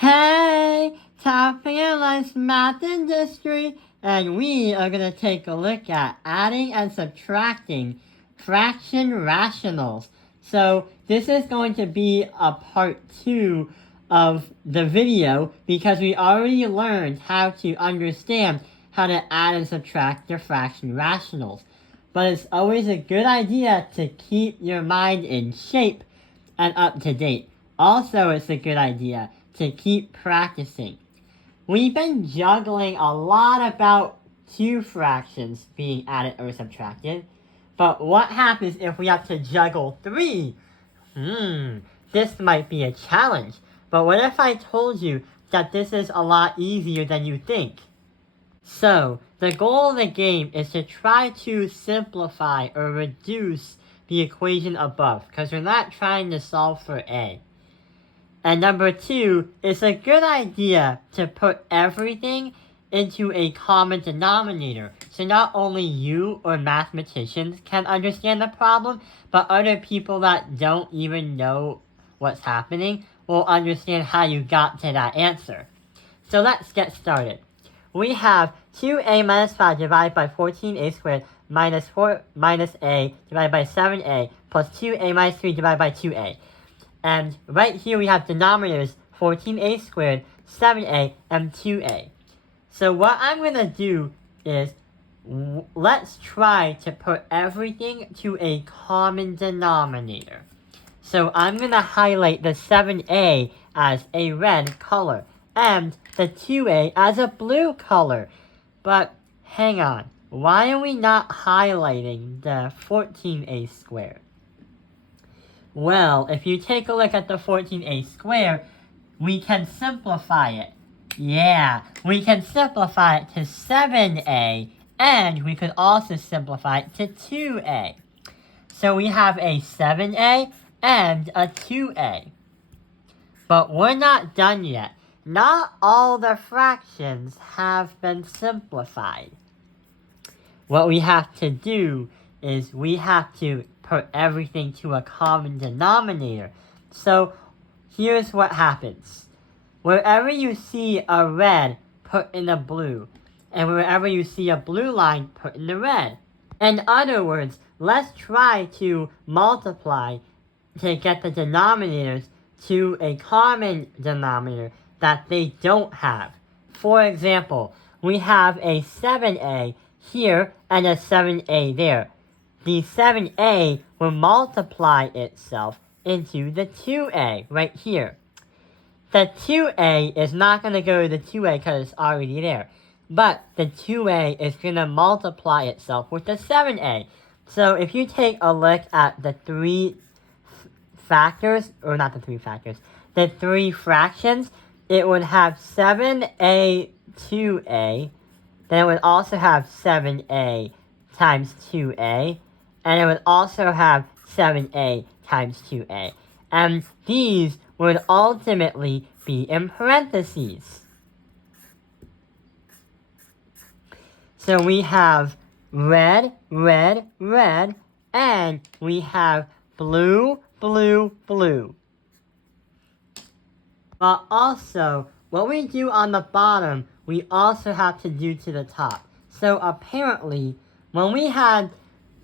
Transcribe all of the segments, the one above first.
Hey, Top Analyst Math Industry, and we are going to take a look at adding and subtracting fraction rationals. So this is going to be a part 2 of the video because we already learned how to understand how to add and subtract the fraction rationals. But it's always a good idea to keep your mind in shape and up to date. Also, it's a good idea to keep practicing. We've been juggling a lot about two fractions being added or subtracted, but what happens if we have to juggle three? This might be a challenge, but what if I told you that this is a lot easier than you think? So, the goal of the game is to try to simplify or reduce the equation above, because we're not trying to solve for A. And number 2, it's a good idea to put everything into a common denominator. So not only you or mathematicians can understand the problem, but other people that don't even know what's happening will understand how you got to that answer. So let's get started. We have 2a minus 5 divided by 14a squared minus 4 minus a divided by 7a plus 2a minus 3 divided by 2a. And right here we have denominators 14a squared, 7a, and 2a. So what I'm going to do is, let's try to put everything to a common denominator. So I'm going to highlight the 7a as a red color, and the 2a as a blue color. But hang on, why are we not highlighting the 14a squared? Well, if you take a look at the 14a squared, we can simplify it. Yeah, we can simplify it to 7a, and we could also simplify it to 2a. So we have a 7a and a 2a. But we're not done yet. Not all the fractions have been simplified. What we have to do is we have to put everything to a common denominator. So here's what happens. Wherever you see a red, put in a blue. And wherever you see a blue line, put in the red. In other words, let's try to multiply to get the denominators to a common denominator that they don't have. For example, we have a 7a here and a 7a there. The 7a will multiply itself into the 2a right here. The 2a is not going to go to the 2a because it's already there. But the 2a is going to multiply itself with the 7a. So if you take a look at the three factors, or not the three factors, the three fractions, it would have 7a 2a, then it would also have 7a times 2a, and it would also have 7a times 2a. And these would ultimately be in parentheses. So we have red, red, red, and we have blue, blue, blue. But also, what we do on the bottom, we also have to do to the top. So apparently, when we had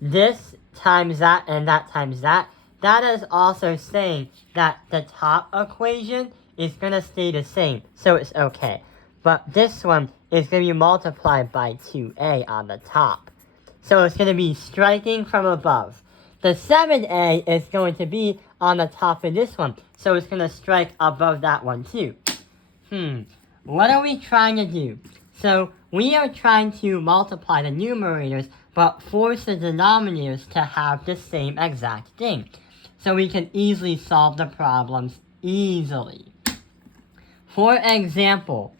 this times that and that times that, that is also saying that the top equation is going to stay the same, so it's okay. But this one is going to be multiplied by 2a on the top. So it's going to be striking from above. The 7a is going to be on the top of this one, so it's going to strike above that one too. What are we trying to do? So we are trying to multiply the numerators, but force the denominators to have the same exact thing. So we can easily solve the problems easily. For example,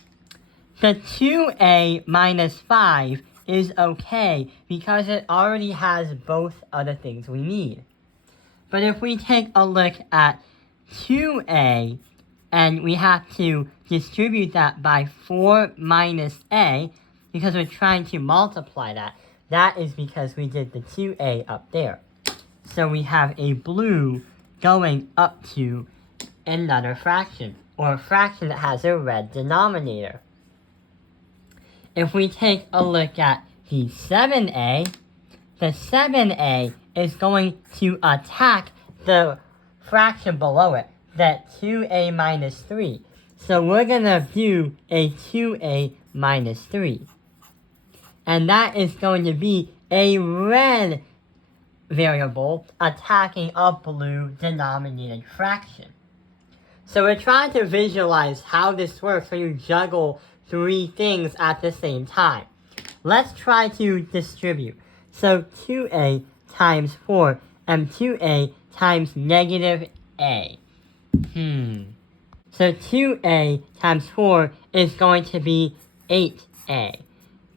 the 2a minus 5 is okay because it already has both of the things we need. But if we take a look at 2a, and we have to distribute that by 4 minus a, because we're trying to multiply that, that is because we did the 2a up there. So we have a blue going up to another fraction. or a fraction that has a red denominator. If we take a look at the 7a, the 7a is going to attack the fraction below it, that 2a minus 3. So we're going to do a 2a minus 3. And that is going to be a red variable attacking a blue denominated fraction. So we're trying to visualize how this works when you juggle 3 things at the same time. Let's try to distribute. So 2a times 4 and 2a times negative a. So 2a times 4 is going to be 8a.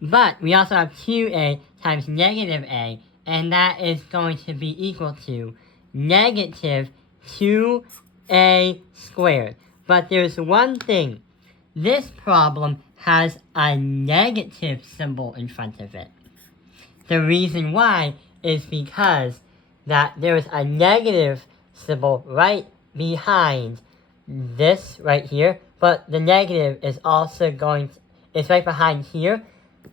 But we also have 2a times negative a, and that is going to be equal to negative 2a squared. But there's one thing. This problem has a negative symbol in front of it. The reason why is because that there's a negative symbol right behind this right here, but the negative is also it's right behind here,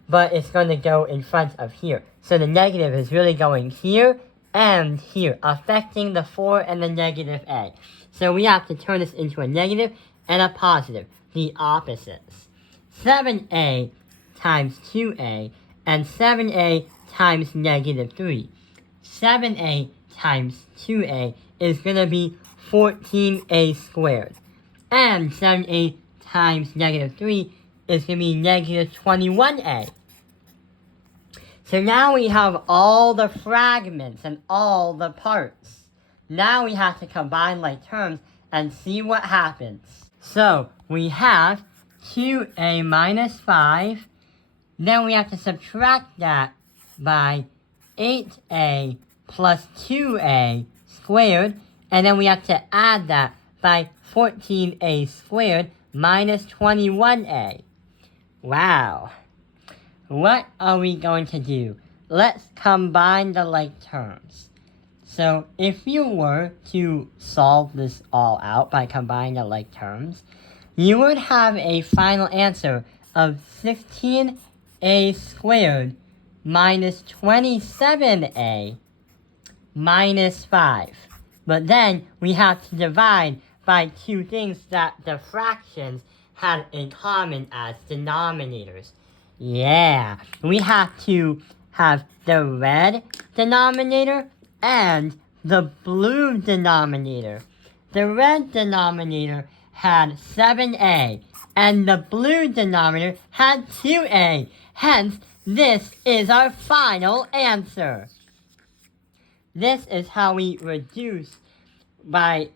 but it's going to go in front of here. So the negative is really going here and here, affecting the 4 and the negative a. So we have to turn this into a negative and a positive, the opposites. 7a times 2a and 7a times negative 3. 7a times 2a is going to be 14a squared. And 7a times negative 3 is going to be negative 21a. So now we have all the fragments and all the parts. Now we have to combine like terms and see what happens. So we have 2a minus 5. Then we have to subtract that by 8a plus 2a squared. And then we have to add that by 14a squared minus 21a. Wow. What are we going to do? Let's combine the like terms. So if you were to solve this all out by combining the like terms, you would have a final answer of 16a squared minus 27a minus 5. But then we have to divide by 2 things that the fractions had in common as denominators. Yeah, we have to have the red denominator and the blue denominator. The red denominator had 7a, and the blue denominator had 2a. Hence, this is our final answer. This is how we reduce by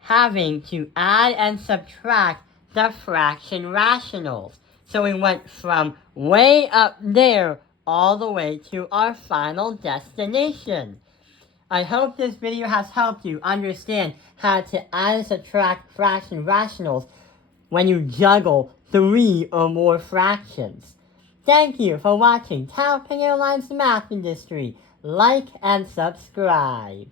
having to add and subtract the fraction rationals. So we went from way up there all the way to our final destination. I hope this video has helped you understand how to add and subtract fraction rationals when you juggle 3 or more fractions. Thank you for watching Taoping Airlines Math Industry. Like and subscribe.